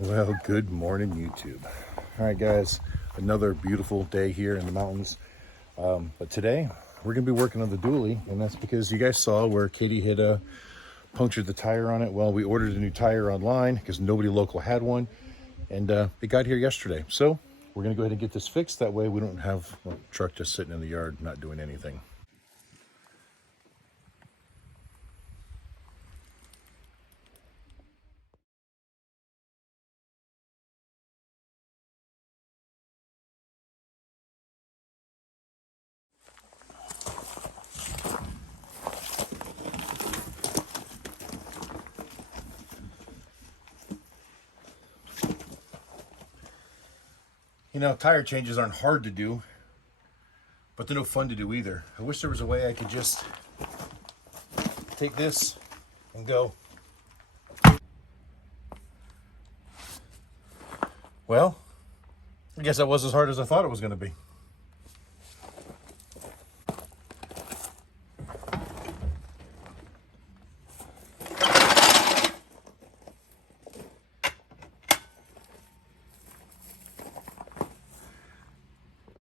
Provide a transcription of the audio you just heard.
Well, good morning, YouTube. All right, guys, another beautiful day here in the mountains. But today we're going to be working on the dually, and that's because you guys saw where Katie had punctured the tire on it. Well, we ordered a new tire online because nobody local had one, and it got here yesterday. So we're going to go ahead and get this fixed. That way we don't have a truck just sitting in the yard not doing anything. You know, tire changes aren't hard to do, but they're no fun to do either. I wish there was a way I could just take this and go. Well, I guess that was as hard as I thought it was going to be.